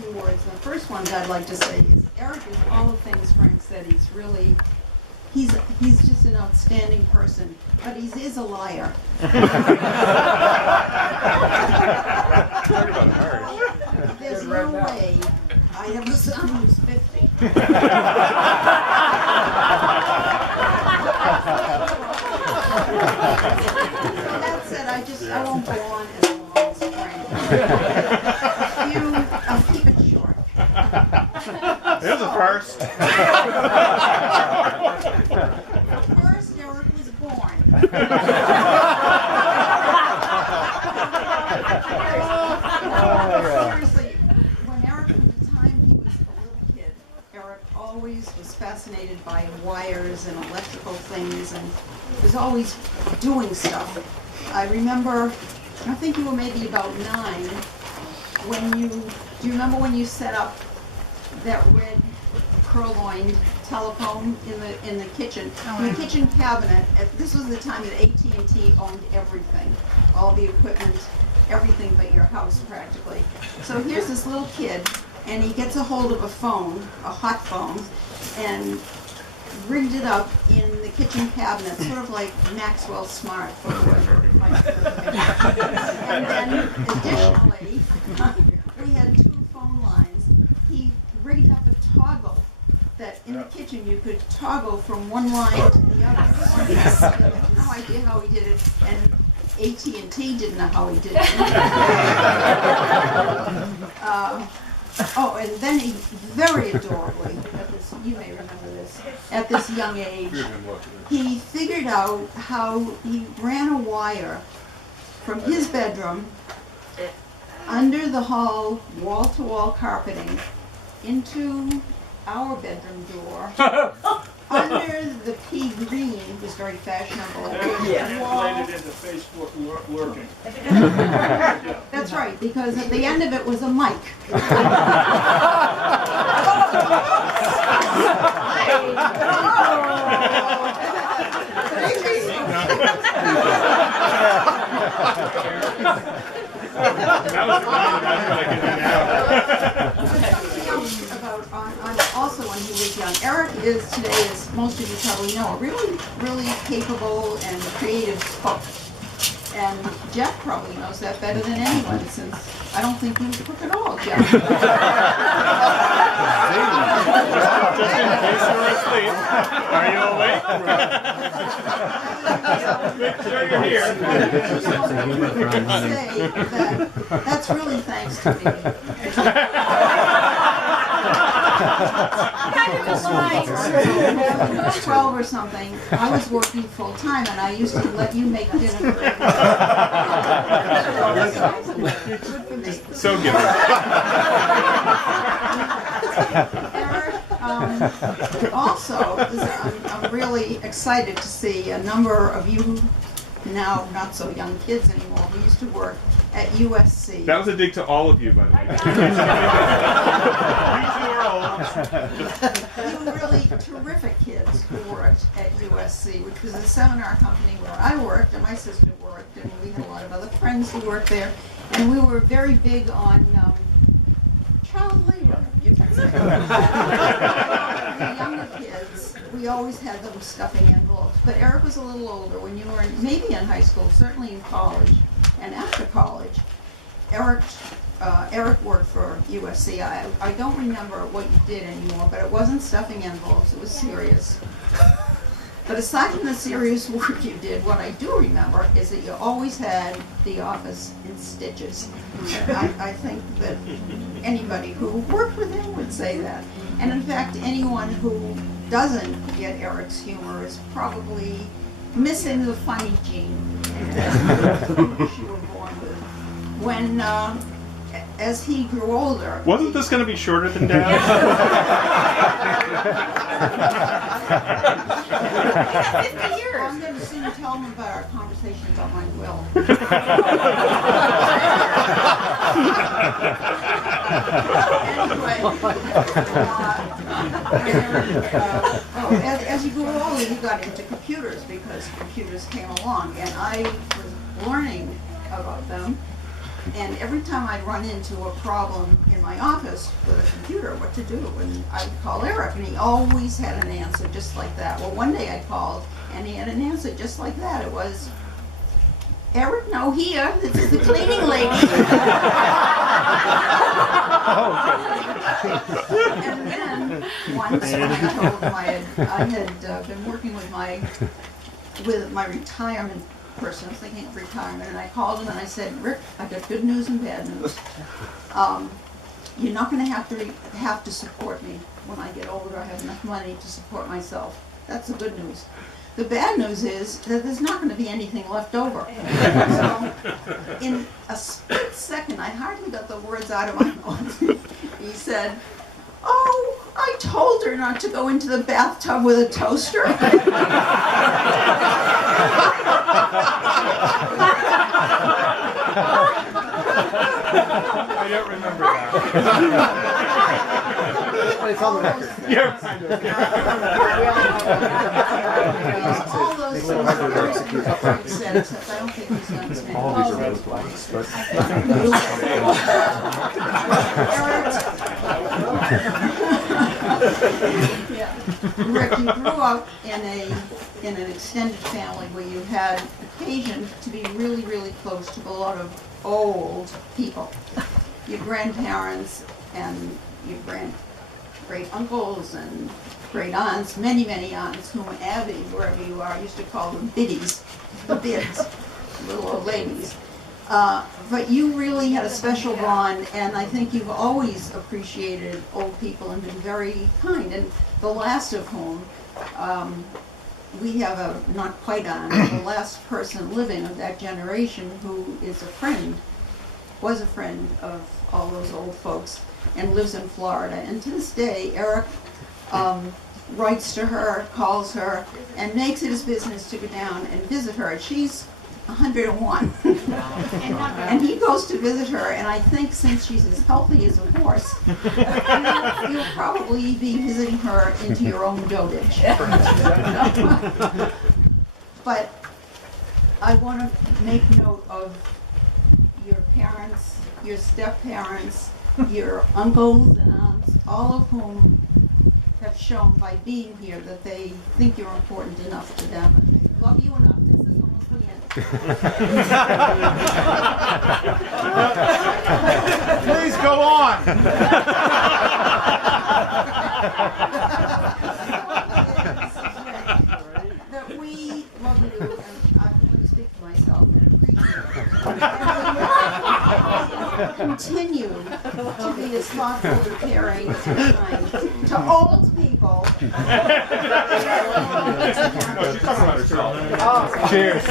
few words. The first ones I'd like to say is Eric is all the things Frank said. He's just an outstanding person, but he is a liar. There's no way I have a son who's 50. That said, I won't go on as long as Frank. I'll keep it short. There's a first. First, Eric was born. Seriously, when Eric, from the time he was a little kid, Eric always was fascinated by wires and electrical things and was always doing stuff. I remember, I think you were maybe about 9, do you remember when you set up that red purloined telephone in the kitchen? In the kitchen cabinet, this was the time that AT&T owned everything, all the equipment, everything but your house practically. So here's this little kid, and he gets a hold of a phone, a hot phone, and rigged it up in the kitchen cabinet, sort of like Maxwell Smart. And then additionally, we had 2 phone lines. He rigged up a toggle that in the kitchen you could toggle from one line to the other. I have no idea how he did it, and AT&T didn't know how he did it. And then he very adorably, you may remember this, at this young age, he figured out how he ran a wire from his bedroom under the hall, wall-to-wall carpeting, into our bedroom door, under the pea green, it was very fashionable. Translated into Facebook working. That's right, because at the end of it was a mic. Also when he was young. Eric is today, as most of you probably know, a really, really capable and creative cook. And Jeff probably knows that better than anyone, since I don't think you cook at all, Jeff. Are you awake? Make sure you're here. That's really thanks to me. When I was 12 or something, I was working full time, and I used to let you make dinner for everyone. Good for me. So good. Eric, also, I'm really excited to see a number of you now not so young kids anymore who used to work at USC. That was a dig to all of you, by the way. You really terrific kids who worked at USC, which was a seminar company where I worked and my sister worked, and we had a lot of other friends who worked there, and we were very big on child labor, you can say. The younger kids, we always had them stuffing envelopes, but Eric was a little older. When you were maybe in high school, certainly in college, and after college, Eric worked for USC. I don't remember what you did anymore, but it wasn't stuffing envelopes, it was serious. But aside from the serious work you did, what I do remember is that you always had the office in stitches. I think that anybody who worked with him would say that. And in fact, anyone who doesn't get Eric's humor is probably missing the funny gene that you were born with. When, as he grew older... Wasn't this going to be shorter than Dad? 50 years. I'm going to soon tell him about our conversation about my will. As you grew older, you got into computers because computers came along, and I was learning about them And every time I'd run into a problem in my office with a computer, what to do, and I would call Eric, and he always had an answer just like that. Well, one day I called, and he had an answer just like that. It was, Eric, no, here, this is the cleaning lady. And then, once I told him I had been working with my retirement person, I was thinking of retirement, and I called him and I said, Rick, I got good news and bad news. You're not going to have to support me when I get older. I have enough money to support myself. That's the good news. The bad news is that there's not going to be anything left over. So, in a split second, I hardly got the words out of my mouth. He said, oh, I told her not to go into the bathtub with a toaster. I don't remember that. It's on the record. Yeah, I know. All those things are very Eric said, except I don't think he's going to spend All these are red flags, but Yeah. Rick, you grew up in an extended family where you had occasion to be really, really close to a lot of old people. Your grandparents and your great uncles and great aunts, many, many aunts, whom Abby, wherever you are, used to call them biddies, the bids, little old ladies. But you really had a special bond, and I think you've always appreciated old people and been very kind. And the last of whom, we have a, not quite on, the last person living of that generation who is a friend, was a friend of all those old folks, and lives in Florida. And to this day, Eric writes to her, calls her, and makes it his business to go down and visit her. And she's 101. And he goes to visit her, and I think since she's as healthy as a horse, you'll probably be visiting her into your own dotage. But I want to make note of your parents, your step-parents, your uncles and aunts, all of whom have shown by being here that they think you're important enough to them, and they love you enough. This is almost the end. please go on. That we love you, and I want to speak for myself, and appreciate it. Continue to be as thoughtful and caring and kind to old people. No, she's talking about herself. Cheers.